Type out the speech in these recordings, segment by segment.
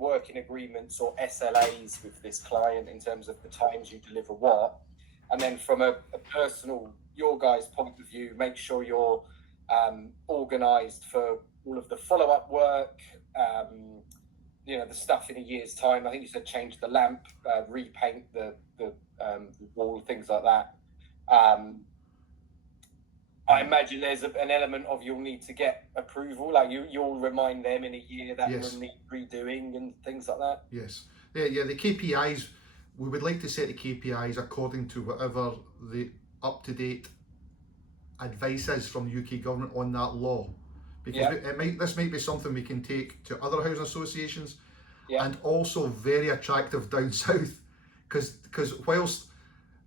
working agreements or SLAs with this client in terms of the times you deliver what, and then from a personal, your guys' point of view, make sure you're organised for all of the follow-up work, you know, the stuff in a year's time. I think you said change the lamp, repaint the wall, things like that. I imagine there's an element of you'll need to get approval, like you'll remind them in a year that Yes. will need redoing and things like that. Yes. Yeah, the KPIs, we would like to set the KPIs according to whatever the up-to-date advice is from the UK government on that law. Because this might be something we can take to other housing associations, and also very attractive down south, because whilst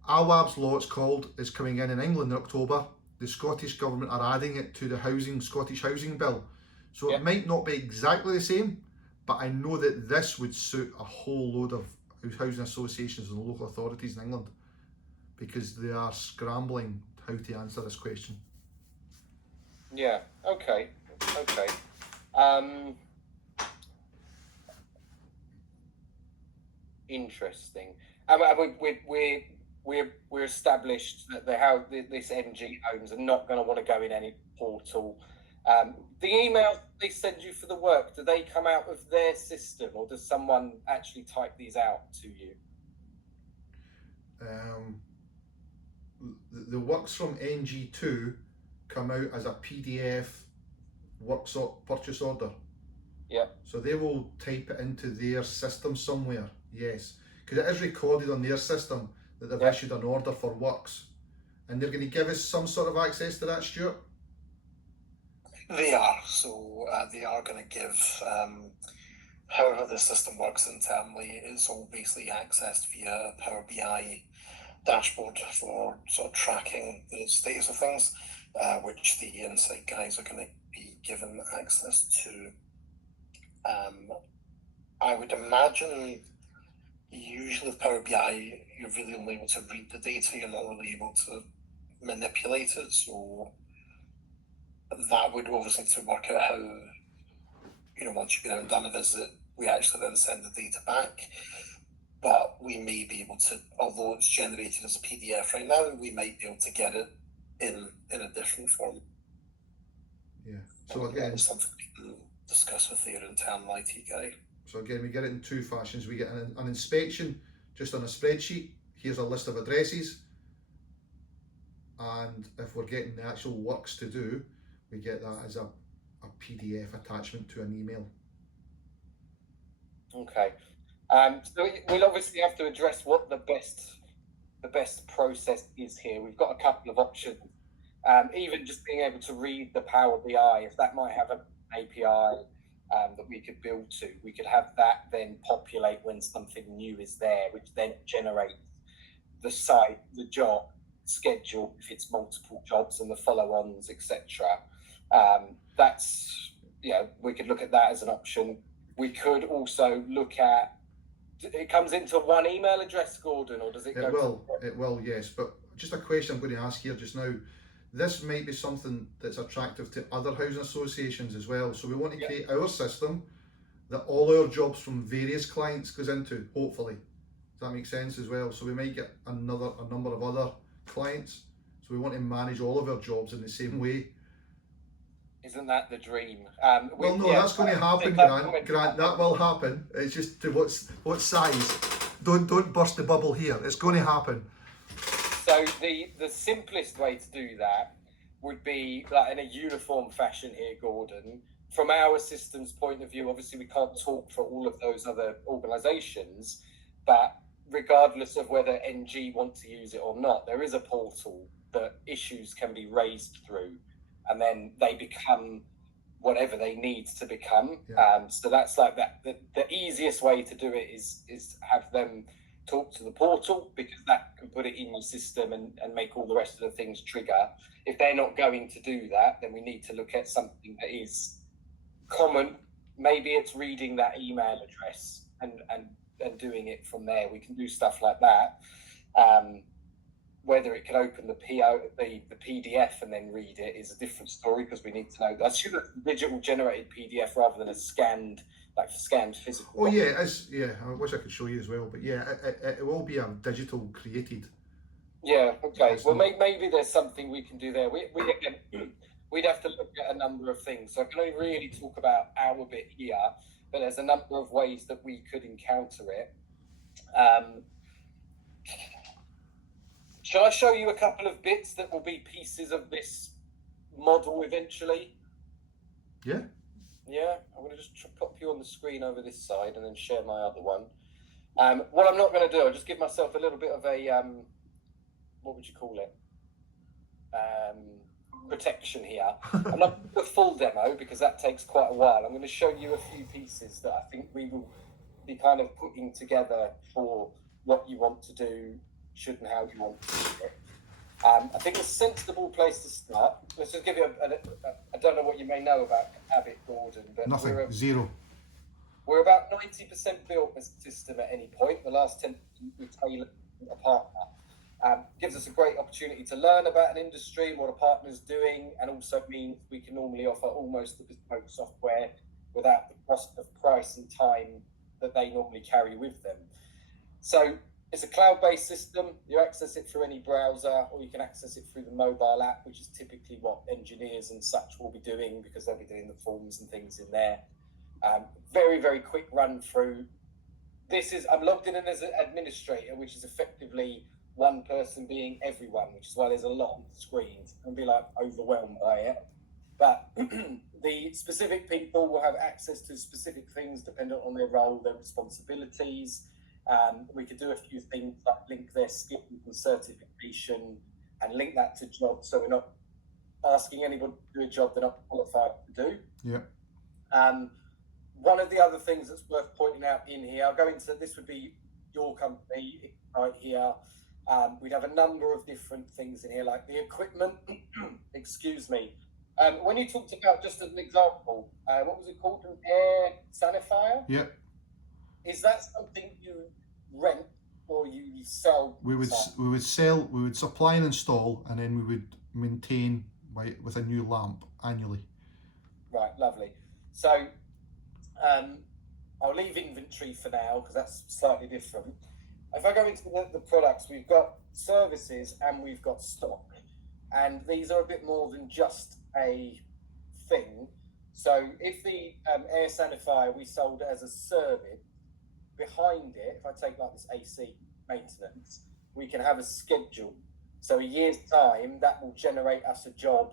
AWAB's law, it's called, is coming in England in October, the Scottish government are adding it to the Scottish Housing Bill. So it might not be exactly the same, but I know that this would suit a whole load of housing associations and local authorities in England, because they are scrambling how to answer this question. Yeah, okay. Interesting. We're established that this NG homes are not going to want to go in any portal. The emails they send you for the work, do they come out of their system, or does someone actually type these out to you? The works from NG2 come out as a PDF works purchase order. Yeah. So they will type it into their system somewhere, yes. Because it is recorded on their system that they've issued an order for works. And they're going to give us some sort of access to that, Stuart? They are. So they are going to give, however the system works internally, it's all basically accessed via Power BI dashboard for sort of tracking the status of things, which the Insight guys are going to be given access to. I would imagine usually with Power BI, you're really only able to read the data, you're not really able to manipulate it. So that would obviously to work out how, you know, once you've been out and done a visit, we actually then send the data back. But we may be able to, although it's generated as a PDF right now, we might be able to get it in a different form. Yeah. So again, it's something we can discuss with their internal IT guy. So again, we get it in two fashions. We get an inspection just on a spreadsheet. Here's a list of addresses. And if we're getting the actual works to do, we get that as a PDF attachment to an email. Okay. So we'll obviously have to address what the best process is here. We've got a couple of options. Even just being able to read the Power BI, if that might have an API that we could build to, we could have that then populate when something new is there, which then generates the site, the job schedule, if it's multiple jobs and the follow-ons, etc. That's, we could look at that as an option. We could also look at, it comes into one email address, Gordon, or does it go? It will, yes. But just a question I'm going to ask here just now. This might be something that's attractive to other housing associations as well. So we want to create our system that all our jobs from various clients goes into, hopefully. Does that make sense as well? So we might get a number of other clients. So we want to manage all of our jobs in the same way. Isn't that the dream? Well, no, that's going to happen, Grant. That will happen. It's just to what size. Don't burst the bubble here. It's going to happen. So the simplest way to do that would be like in a uniform fashion here, Gordon. From our system's point of view, obviously we can't talk for all of those other organisations, but regardless of whether NG want to use it or not, there is a portal that issues can be raised through, and then they become whatever they need to become. So that's like that. The easiest way to do it is have them talk to the portal, because that can put it in your system and make all the rest of the things trigger. If they're not going to do that, then we need to look at something that is common. Maybe it's reading that email address and doing it from there. We can do stuff like that. Whether it can open the PDF and then read it is a different story, because we need to know. I assume it's a digital generated PDF rather than a scanned like scanned physical. Oh yeah, it's I wish I could show you as well, but yeah, it will be a digital created. Yeah. Okay. It's Well, not- maybe there's something we can do there. We'd have to look at a number of things. So I can only really talk about our bit here, but there's a number of ways that we could encounter it. Shall I show you a couple of bits that will be pieces of this model eventually? Yeah. Yeah, I'm going to just pop you on the screen over this side and then share my other one. What I'm not going to do, I'll just give myself a little bit of a, what would you call it? Protection here. I'm not going to do a full demo because that takes quite a while. I'm going to show you a few pieces that I think we will be kind of putting together for what you want to do, should and how you want to do it. I think a sensible place to start. Let's just give you I don't know what you may know about Abbott Gordon, but Nothing. Zero. we're about 90% built as a system at any point. The last 10% we tailor a partner. Gives us a great opportunity to learn about an industry, what a partner's doing, and also means we can normally offer almost the bespoke software without the cost of price and time that they normally carry with them. So it's a cloud-based system. You access it through any browser, or you can access it through the mobile app, which is typically what engineers and such will be doing because they'll be doing the forms and things in there. Very, very quick run through. I'm logged in as an administrator, which is effectively one person being everyone, which is why there's a lot of screens and be like overwhelmed by it. But the specific people will have access to specific things dependent on their role, their responsibilities. We could do a few things like link their skills and certification and link that to jobs, so we're not asking anybody to do a job they're not qualified to do. Yeah. One of the other things that's worth pointing out in here, I'll go into, this would be your company right here. We'd have a number of different things in here, like the equipment. Excuse me. When you talked about, just as an example, what was it called? An air sanifier? Yeah. Is that something you rent or you sell? We would supply and install, and then we would maintain with a new lamp annually. Right, lovely. So I'll leave inventory for now because that's slightly different. If I go into the products, we've got services and we've got stock, and these are a bit more than just a thing. So if the air sanifier we sold as a service, behind it, if I take like this AC maintenance, we can have a schedule. So a year's time, that will generate us a job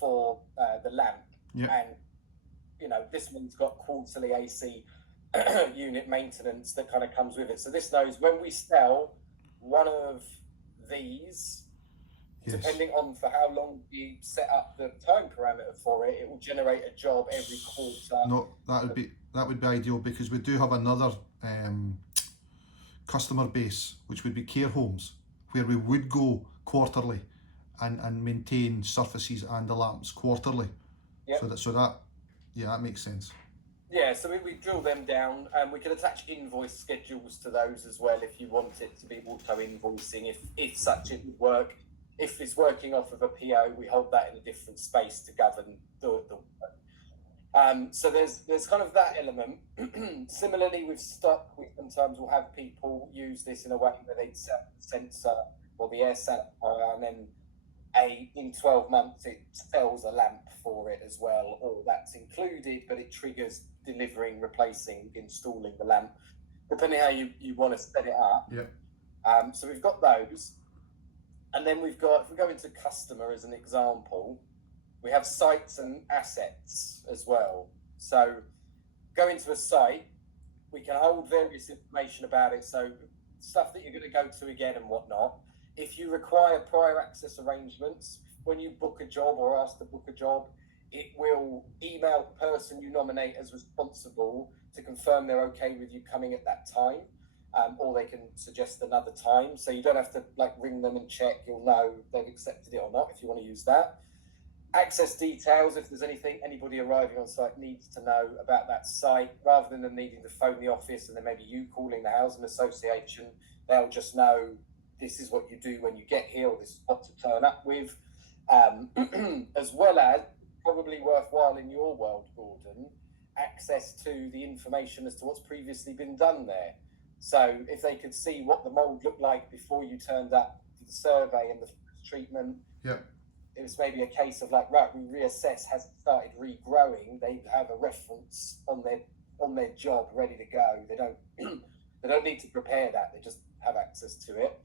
for the lamp. Yep. And, you know, this one's got quarterly AC unit maintenance that kind of comes with it. So this knows when we sell one of these, Yes. depending on for how long you set up the time parameter for it, it will generate a job every quarter. No, that would be ideal, because we do have another customer base, which would be care homes, where we would go quarterly and maintain surfaces and the lamps quarterly. Yep. So that makes sense. Yeah, so we drill them down, and we can attach invoice schedules to those as well if you want it to be auto invoicing, if such it would work. If it's working off of a PO, we hold that in a different space to govern the work. So there's kind of that element. Similarly with stock, we sometimes will have people use this in a way where they'd set the sensor or the air sanifier, and then in 12 months it sells a lamp for it as well, or that's included, but it triggers delivering, replacing, installing the lamp, depending how you want to set it up. Yeah. So we've got those. And then we've got, if we go into customer as an example, we have sites and assets as well. So go into a site, we can hold various information about it. So stuff that you're going to go to again and whatnot. If you require prior access arrangements, when you book a job or ask to book a job, it will email the person you nominate as responsible to confirm they're okay with you coming at that time. Or they can suggest another time. So you don't have to like ring them and check. You'll know they've accepted it or not if you want to use that. Access details, if there's anything anybody arriving on site needs to know about that site, rather than them needing to phone the office and then maybe you calling the housing association, they'll just know this is what you do when you get here, or this is what to turn up with. As well as, probably worthwhile in your world, Gordon, access to the information as to what's previously been done there. So if they could see what the mold looked like before you turned up to the survey and the treatment, Yeah. it was maybe a case of like, right, we reassess, has it started regrowing? They have a reference on their job ready to go. They don't need to prepare that. They just have access to it.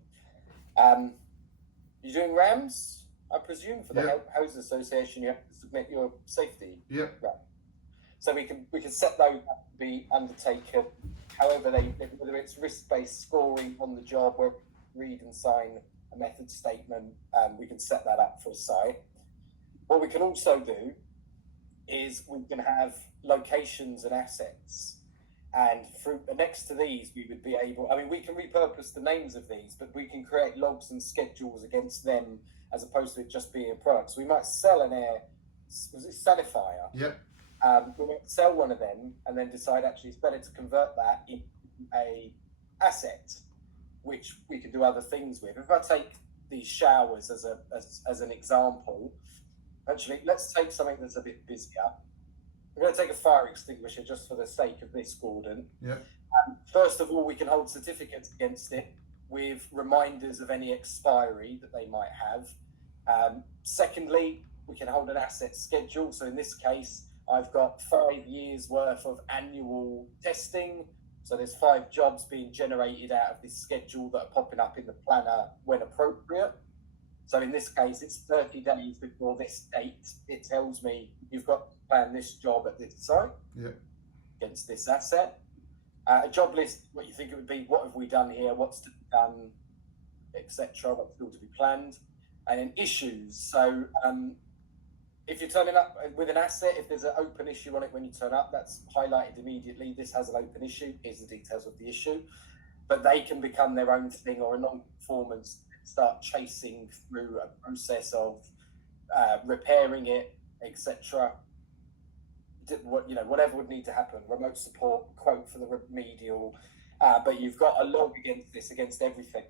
You're doing RAMs, I presume, for the Yeah. Housing Association. You have to submit your safety. Yeah. Right. So we can set those up to be undertaken. However, whether it's risk-based scoring on the job, where we read and sign a method statement, we can set that up for a site. What we can also do is we can have locations and assets. And next to these, we would be able, I mean, we can repurpose the names of these, but we can create logs and schedules against them as opposed to it just being a product. So we might sell an was it Sanifier? Yep. We might sell one of them and then decide actually it's better to convert that into a asset, which we can do other things with. If I take these showers as an example, actually, let's take something that's a bit busier. I'm going to take a fire extinguisher just for the sake of this, Gordon. Yeah. First of all, we can hold certificates against it with reminders of any expiry that they might have. Secondly, we can hold an asset schedule. So in this case, I've got 5 years worth of annual testing. So there's 5 jobs being generated out of this schedule that are popping up in the planner when appropriate. So in this case, it's 30 days before this date. It tells me you've got to plan this job at this site against this asset. A job list, what you think it would be, what have we done here, what's to be done, etc., what's still to be planned. And then issues. So if you're turning up with an asset, if there's an open issue on it when you turn up, that's highlighted immediately. This has an open issue. Here's the details of the issue. But they can become their own thing, or a non-performance, start chasing through a process of repairing it, etc. Whatever would need to happen, remote support, quote for the remedial, but you've got a log against everything.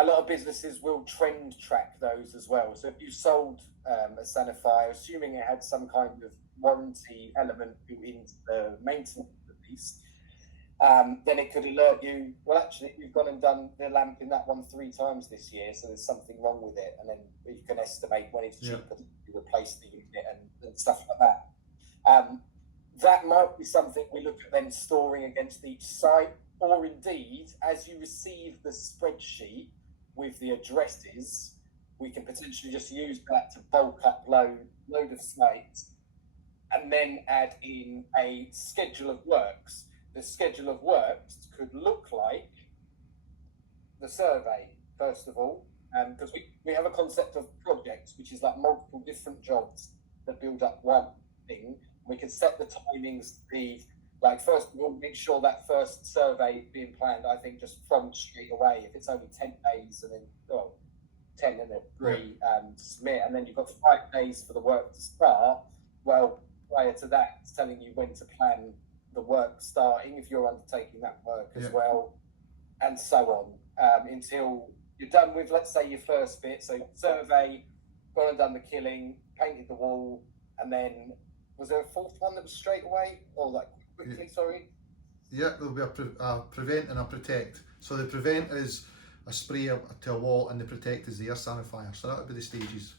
A lot of businesses will trend track those as well. So if you sold a Sanifier, assuming it had some kind of warranty element built into the maintenance piece, then it could alert you, well, actually, we've gone and done the lamp in that one 3 times this year, so there's something wrong with it. And then you can estimate when it's cheaper to replace the unit and stuff like that. That might be something we look at then storing against each site, or indeed, as you receive the spreadsheet with the addresses, we can potentially just use that to bulk upload load of sites and then add in a schedule of works. The schedule of works could look like the survey, first of all, because we have a concept of projects, which is like multiple different jobs that build up one thing. We can set the timings to be like, first of all, make sure that first survey being planned, I think, just from straight away. If it's only 10 days and then 10 and then 3 to submit, and then you've got 5 days for the work to start. Well, prior to that, it's telling you when to plan the work starting if you're undertaking that work as well, and so on, until you're done with, let's say, your first bit. So survey, gone and done the killing, painted the wall, and then was there a 4th one that was straight away, or like quickly? Sorry. Yeah, there'll be a prevent and a protect. So the prevent is a spray to a wall, and the protect is the air sanifier. So that would be the stages.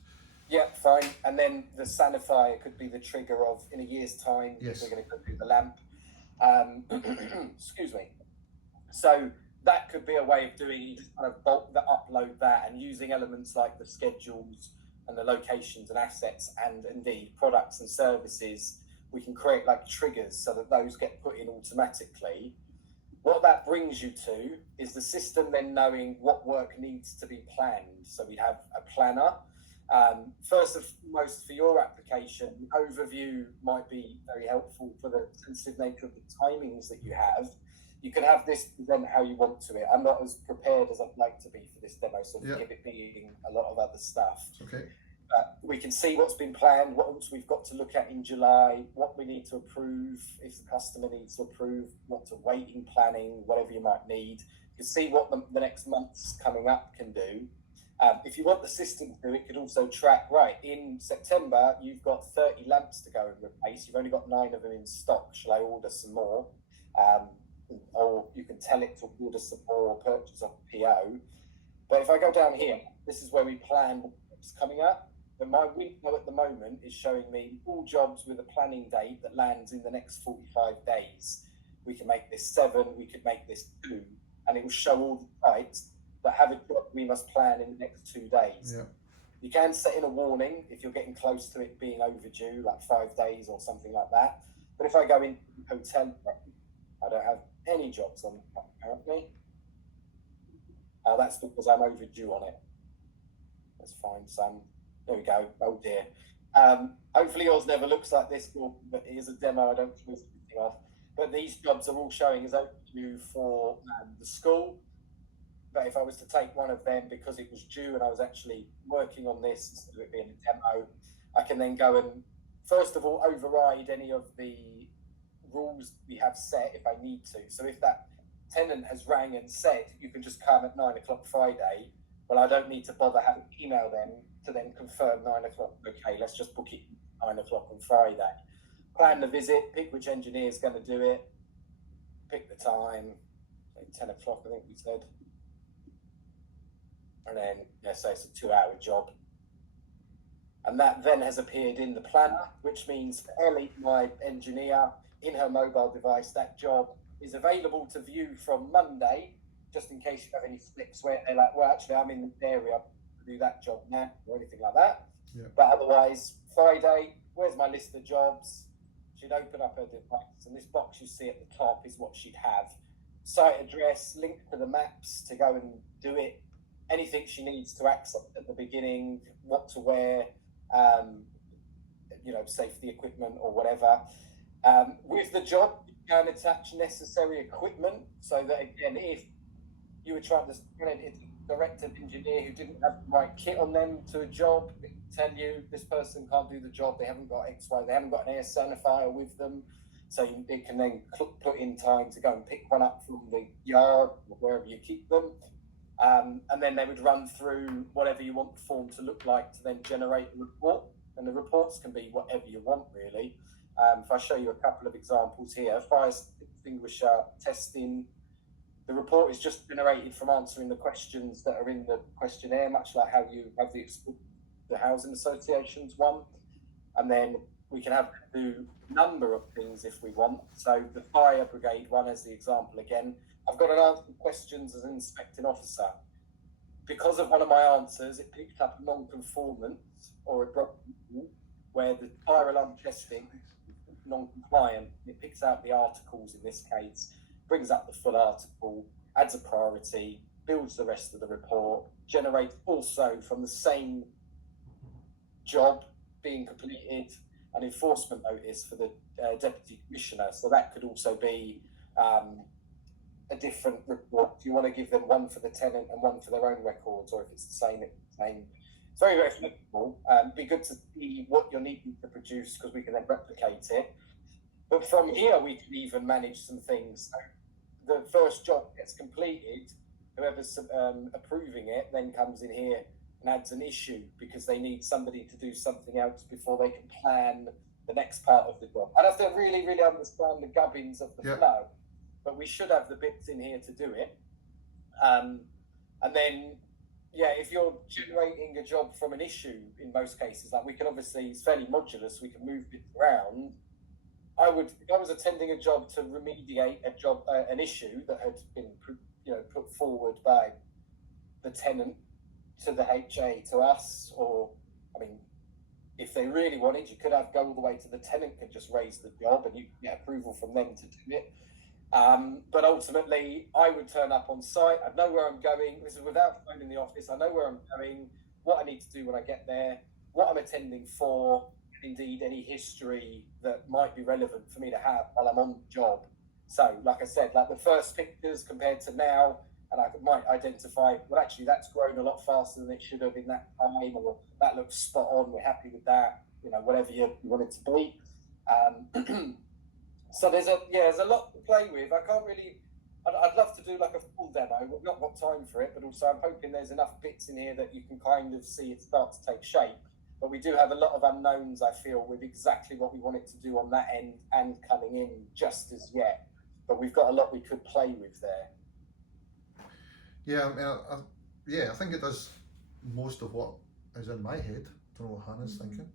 Yeah, fine. And then the Sanifier could be the trigger of, in a year's time, Yes. we're going to go through the lamp. Excuse me. So that could be a way of doing, you just kind of upload that, and using elements like the schedules and the locations and assets and indeed products and services, we can create like triggers so that those get put in automatically. What that brings you to is the system then knowing what work needs to be planned. So we'd have a planner. First and foremost, for your application, the overview might be very helpful for the sensitive nature of the timings that you have. You can have this present how you want to it. I'm not as prepared as I'd like to be for this demo, so forgive it being a lot of other stuff. Okay. We can see what's been planned, what else we've got to look at in July, what we need to approve, if the customer needs to approve, what to wait in planning, whatever you might need. You can see what the next month's coming up can do. If you want the system to, it could also track, right, in September, you've got 30 lamps to go and replace. You've only got 9 of them in stock. Shall I order some more? Or you can tell it to order some more or purchase off PO. But if I go down here, this is where we plan what's coming up. But my window at the moment is showing me all jobs with a planning date that lands in the next 45 days. We can make this 7, we could make this 2, and it will show all the sites that have a job we must plan in the next 2 days. Yeah. You can set in a warning if you're getting close to it being overdue, like 5 days or something like that. But if I go into the hotel, I don't have any jobs on apparently. That's because I'm overdue on it. That's fine, Sam. There we go. Oh dear. Hopefully yours never looks like this, but it is a demo. I don't close anything off. But these jobs are all showing as overdue for the school. But if I was to take one of them because it was due and I was actually working on this instead of it being a demo, I can then go and first of all override any of the rules we have set if I need to. So if that tenant has rang and said you can just come at 9 o'clock Friday, well, I don't need to bother having to email them to then confirm 9 o'clock. Okay, let's just book it 9 o'clock on Friday. Plan the visit, pick which engineer is going to do it, pick the time, say 10 o'clock, I think we said. And then, let's say it's a 2-hour job. And that then has appeared in the planner, which means for Ellie, my engineer, in her mobile device, that job is available to view from Monday, just in case you have any slips where they're like, well, actually, I'm in the area to do that job now, or anything like that. Yeah. But otherwise, Friday, where's my list of jobs? She'd open up her device, and this box you see at the top is what she'd have. Site address, link to the maps to go and do it, anything she needs to access at the beginning, what to wear, safety equipment or whatever. With the job, you can attach necessary equipment so that, again, if you were trying to direct an engineer who didn't have the right kit on them to a job, it can tell you this person can't do the job, they haven't got X, Y, they haven't got an air sanifier with them. So it can then put in time to go and pick one up from the yard or wherever you keep them. And then they would run through whatever you want the form to look like to then generate a report. And the reports can be whatever you want, really. If I show you a couple of examples here, fire extinguisher testing, the report is just generated from answering the questions that are in the questionnaire, much like how you have the housing associations one. And then we can have to do a number of things if we want. So the fire brigade one as the example again. I've got an answer to questions as an inspecting officer. Because of one of my answers, it picked up non-conformance or a broken where the fire alarm testing non-compliant. It picks out the articles in this case, brings up the full article, adds a priority, builds the rest of the report, generates also from the same job being completed an enforcement notice for the deputy commissioner. So that could also be a different report. Do you want to give them one for the tenant and one for their own records, or if it's the same, it's the same. It's very, very flexible. It'd be good to see what you're needing to produce because we can then replicate it. But from here, we can even manage some things. The first job gets completed, whoever's approving it then comes in here and adds an issue because they need somebody to do something else before they can plan the next part of the job. I'd have to really, really understand the gubbins of the flow, but we should have the bits in here to do it. And then, if you're generating a job from an issue, in most cases, like we can obviously, it's fairly modular, so we can move bits around. If I was attending a job to remediate an issue that had been, put forward by the tenant to the HA to us, or, if they really wanted, you could go all the way to the tenant could just raise the job and you get approval from them to do it. But ultimately, I would turn up on site. I know where I'm going. This is without phoning the office. I know where I'm going, what I need to do when I get there, what I'm attending for, indeed any history that might be relevant for me to have while I'm on the job. So, like I said, like the first pictures compared to now, and I might identify, well, actually, that's grown a lot faster than it should have in that time, or that looks spot on, we're happy with that, whatever you want it to be. So there's a lot to play with. I'd love to do do like a full demo. We've not got time for it, but also I'm hoping there's enough bits in here that you can kind of see it start to take shape. But we do have a lot of unknowns, I feel, with exactly what we want it to do on that end and coming in just as yet. But we've got a lot we could play with there. Yeah, I mean, I think it does most of what is in my head. I don't know what Hannah's thinking.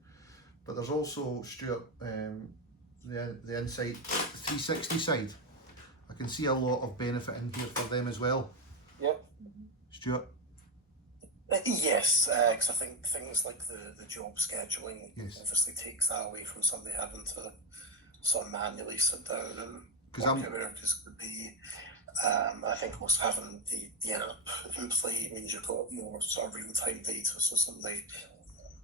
But there's also, Stuart, the Insight 360 side. I can see a lot of benefit in here for them as well. Yep. Stuart? Yes, because I think things like the job scheduling obviously takes that away from somebody having to sort of manually sit down and work out where it's going to be. I think also having the app in play means you've got more sort of real-time data, so somebody,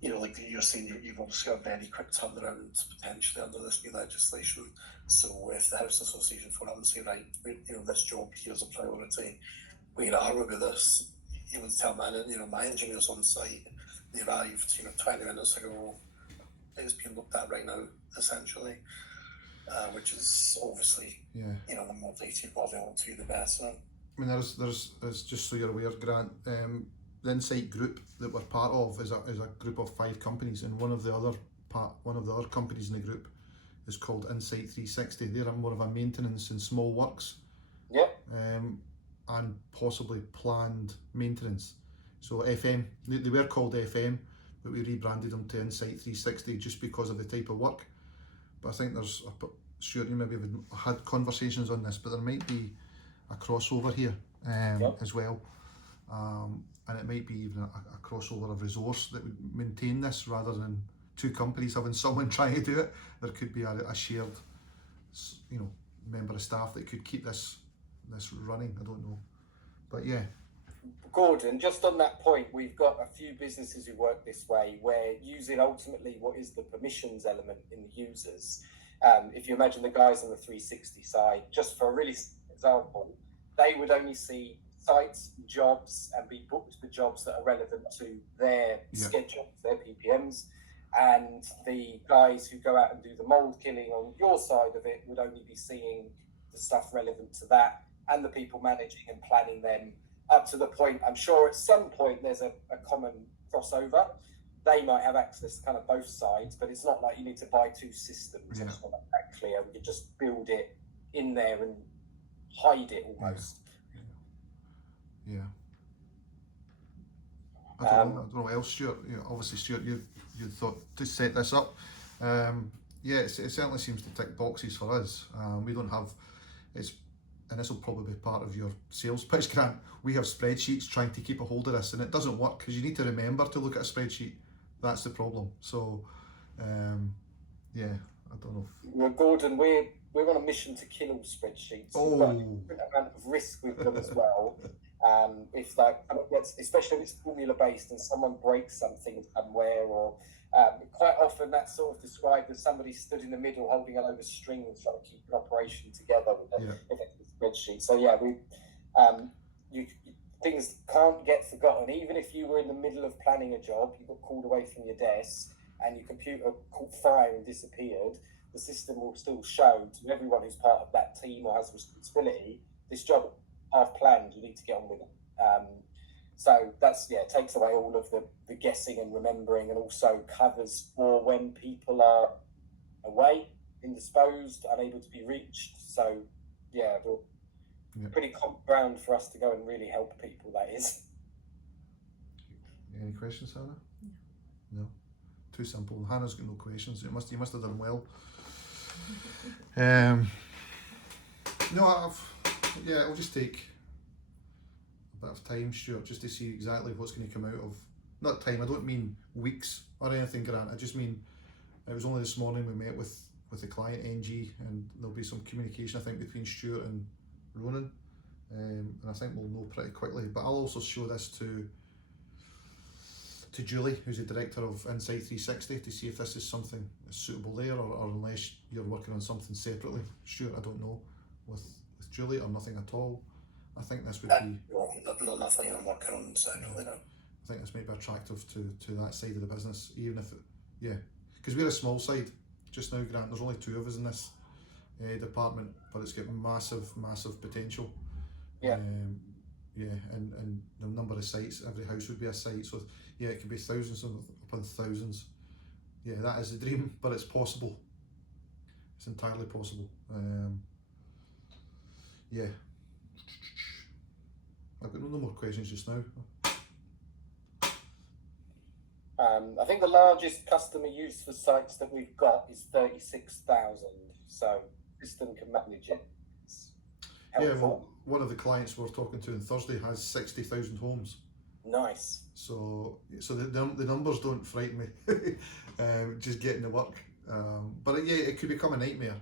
like you're saying, you've obviously got a very quick turnaround potentially under this new legislation. So if the House Association for them say, right, this job here's a priority, where are we with this? You would tell my engineers on site, they arrived 20 minutes ago, it's being looked at right now, essentially, which is obviously, the more data you're able to, the better. I mean, there's just so you're aware, Grant, the Insight group that we're part of is a group of 5 companies, and one of the other companies in the group is called Insight 360. They're more of a maintenance and small works. Yep. And possibly planned maintenance. So FM, they were called FM, but we rebranded them to Insight 360 just because of the type of work. But I think there's, Stuart, you maybe have had conversations on this, but there might be a crossover here as well. And it might be even a crossover of resource that would maintain this rather than 2 companies having someone trying to do it. There could be a shared, member of staff that could keep this running. I don't know, but yeah. Gordon, just on that point, we've got a few businesses who work this way, where using ultimately what is the permissions element in the users. If you imagine the guys on the 360 side, just for a really example, they would only see sites, jobs, and be booked for jobs that are relevant to their schedule, their PPMs. And the guys who go out and do the mold killing on your side of it would only be seeing the stuff relevant to that, and the people managing and planning them up to the point, I'm sure at some point there's a common crossover. They might have access to kind of both sides, but it's not like you need to buy 2 systems. Yeah. It's not that clear. We could just build it in there and hide it almost. Yeah. I don't know what else, Stuart. Obviously, Stuart, you thought to set this up. It certainly seems to tick boxes for us. We don't have and this will probably be part of your sales pitch, Grant. We have spreadsheets trying to keep a hold of this, and it doesn't work because you need to remember to look at a spreadsheet. That's the problem. So, I don't know. Well, Gordon, we're on a mission to kill all spreadsheets. We've got a different amount of risk with them as well. If especially if it's formula based and someone breaks something somewhere, or quite often that's sort of described as somebody stood in the middle holding a load of strings trying to keep an operation together with an effective spreadsheet. So things can't get forgotten. Even if you were in the middle of planning a job, you got called away from your desk and your computer caught fire and disappeared, the system will still show to everyone who's part of that team or has responsibility, this job half planned, you need to get on with it. So that's, takes away all of the guessing and remembering, and also covers for when people are away, indisposed, unable to be reached. So pretty common ground for us to go and really help people, that is. Any questions, Hannah? No. Too simple. Hannah's got no questions. You must have done well. It'll just take a bit of time, Stuart, just to see exactly what's going to come out of. Not time, I don't mean weeks or anything, Grant. I just mean it was only this morning we met with the client, NG, and there'll be some communication, I think, between Stuart and Ronan, and I think we'll know pretty quickly. But I'll also show this to Julie, who's the director of Insight 360, to see if this is something that's suitable there, or unless you're working on something separately, Stuart, I don't know, with Julie, or nothing at all. I think this would be nothing I'm working on separately now. I think this might be attractive to that side of the business, even if because we're a small side just now, Grant. There's only 2 of us in this department, but it's got massive potential. Yeah. Yeah, and the number of sites, every house would be a site. So yeah, it could be thousands upon thousands. Yeah, that is the dream, but it's possible. It's entirely possible. Yeah. I've got no more questions just now. I think the largest customer use for sites that we've got is 36,000. So system can manage it. It's Yeah, helpful. well, one of the clients we're talking to on Thursday has 60,000 homes. Nice. So the numbers don't frighten me. Just getting the work. But yeah, it could become a nightmare.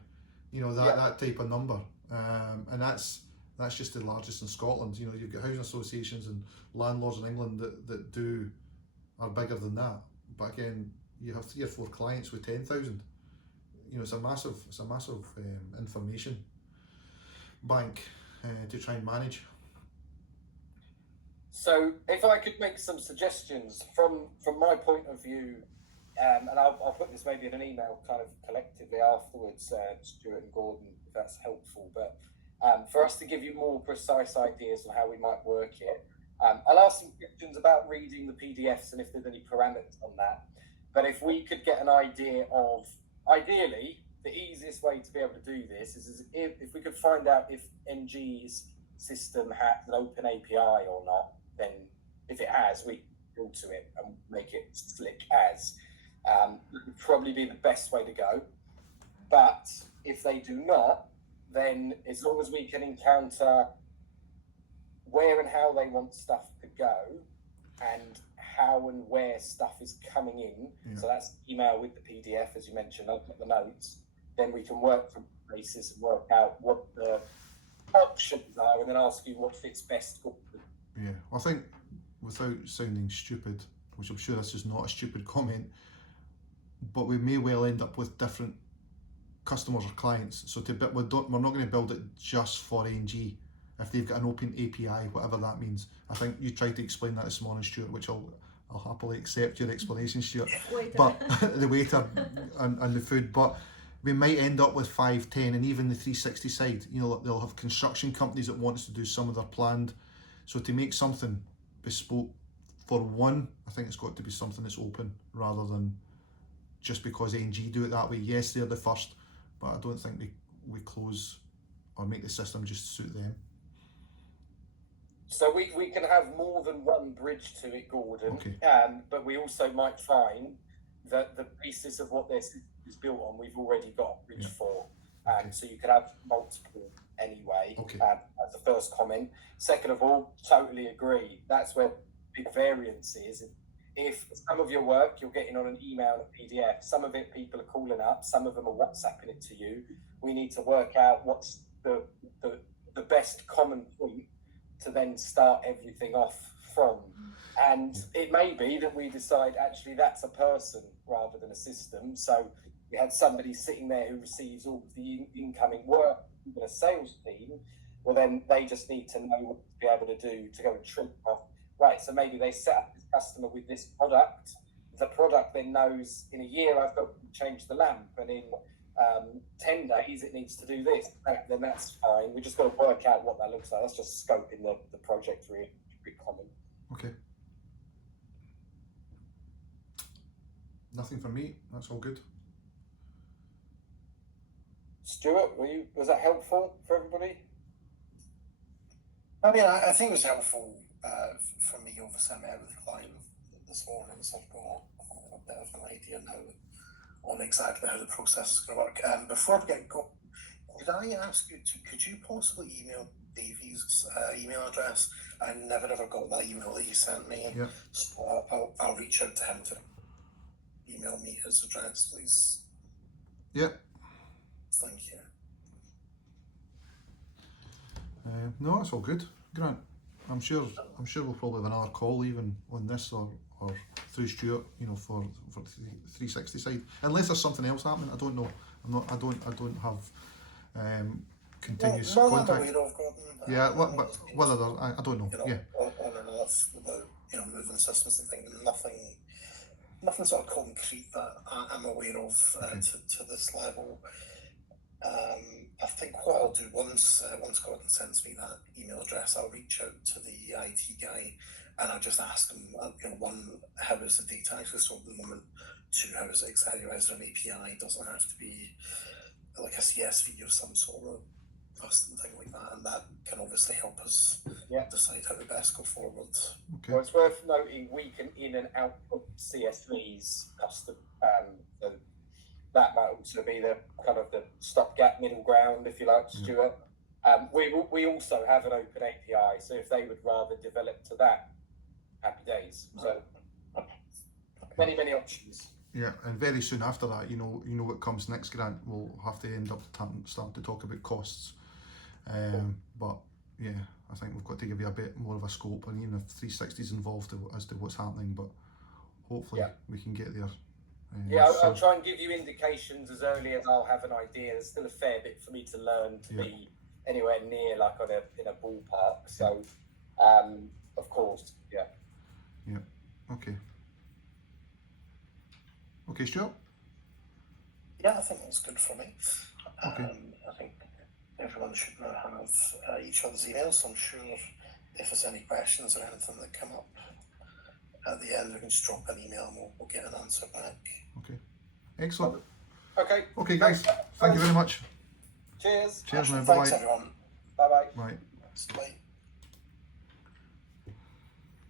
You know, that type of number. And that's just the largest in Scotland. You know, you've got housing associations and landlords in England that are bigger than that. But again, you have 3 or 4 clients with 10,000. You know, it's a massive information bank to try and manage. So if I could make some suggestions from my point of view, and I'll put this maybe in an email kind of collectively afterwards, Stuart and Gordon, if that's helpful. But for us to give you more precise ideas on how we might work it, I'll ask some questions about reading the PDFs and if there's any parameters on that. But if we could get an idea of, ideally, the easiest way to be able to do this is if we could find out if NG's system has an open API or not, then if it has, we can build to it and make it slick as. That would probably be the best way to go. But if they do not, then as long as we can encounter where and how they want stuff to go and how and where stuff is coming in, so that's email with the PDF, as you mentioned, I'll put the notes, then we can work from basis and work out what the options are and then ask you what fits best. Yeah, I think without sounding stupid, which I'm sure this is not a stupid comment, but we may well end up with different customers or clients. So we're not going to build it just for ANG. If they've got an open API, whatever that means. I think you tried to explain that this morning, Stuart, which I'll happily accept your explanation, Stuart. But the waiter and the food. But we might end up with 5, 10, and even the 360 side. You know, they'll have construction companies that want us to do some of their planned. So to make something bespoke for one, I think it's got to be something that's open rather than just because ANG do it that way. Yes, they're the first, but I don't think we close or make the system just suit them. So we can have more than one bridge to it, Gordon. Okay. But we also might find that the basis of what their system is built on, we've already got bridge 4. Okay. So you could have multiple anyway. Okay. As the first comment. Second of all, totally agree. That's where big variance is. If some of your work you're getting on an email and a PDF, some of it people are calling up, some of them are WhatsApping it to you. We need to work out what's the best common point to then start everything off from. And it may be that we decide actually that's a person rather than a system. So we had somebody sitting there who receives all of the incoming work, even a sales team. Well, then they just need to know what to be able to do to go and trip off. Right, so maybe they set up this customer with this product. The product then knows in a year I've got to change the lamp, and in 10 days it needs to do this. Then that's fine. We just got to work out what that looks like. That's just scoping the project really common. Okay. Nothing from me. That's all good. Stuart, was that helpful for everybody? I mean, I think it was helpful for me. Obviously, I met with the client this morning, so I've got a bit of an idea now on exactly how the process is going to work. Before we get going, could I ask you could you possibly email Davey's email address? I never ever got that email that he sent me. Yeah. So I'll reach out to him to email me his address, please. Yeah. Thank you. No, it's all good, Grant. I'm sure we'll probably have another call even on this or through Stuart, you know, for the 360 side. Unless there's something else happening, I don't know. I don't have continuous contact. I'm aware of, Gordon. Yeah, but whether there, I don't know. You know, Yeah. on and off without, you know, moving systems and things. Nothing sort of concrete that I'm aware of to this level. I think what I'll do once Gordon sends me that email address, I'll reach out to the IT guy and I'll just ask him, one, how is the data actually stored at the moment? Two, how is it accelerated? Is there an API? It doesn't have to be like a CSV or some sort of custom thing like that, and that can obviously help us decide how to best go forward. Okay. Well, it's worth noting we can in and output CSVs custom. So that might also be the kind of the stopgap middle ground, if you like, Stuart. We also have an open API, so if they would rather develop to that, happy days. So many options. Yeah, and very soon after that, you know what comes next, Grant. We'll have to end up starting to talk about costs. But yeah, I think we've got to give you a bit more of a scope, and even if 360 is involved as to what's happening, but hopefully we can get there. I'll try and give you indications as early as I'll have an idea. There's still a fair bit for me to learn to be anywhere near like in a ballpark. So, of course, Okay. Okay, Stuart? Yeah, I think that's good for me. Okay. I think everyone should now have each other's emails. I'm sure if there's any questions or anything that come up at the end, we can just drop an email and we'll get an answer back. Okay. Excellent. Okay. Okay, guys. Thank you very much. Cheers. Cheers, now. Thanks, Bye-bye. everyone. Bye-bye. Bye. Bye.